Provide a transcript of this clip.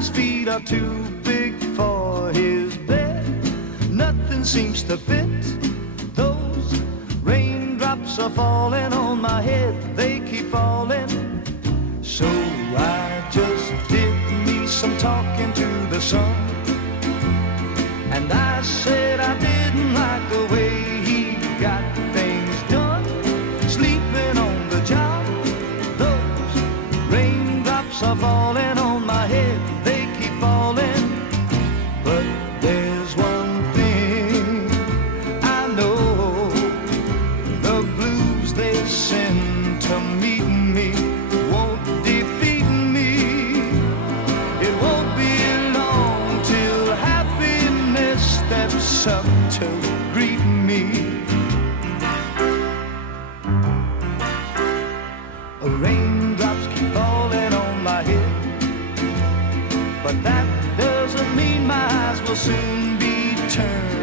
whose feet are too big for his bed. Nothing seems to fit. Those raindrops are falling on my head, they keep falling. So I just did me some talking to the sun, and I said I didn't like the way he got things done, sleeping on the job. Those raindrops are falling on my head, they keep falling. But there's one thing I know, the blues they send to meet me won't defeat me. It won't be long till happiness steps up to greet me. Raindrops keep falling on my head, but that doesn't mean my eyes will soon be turned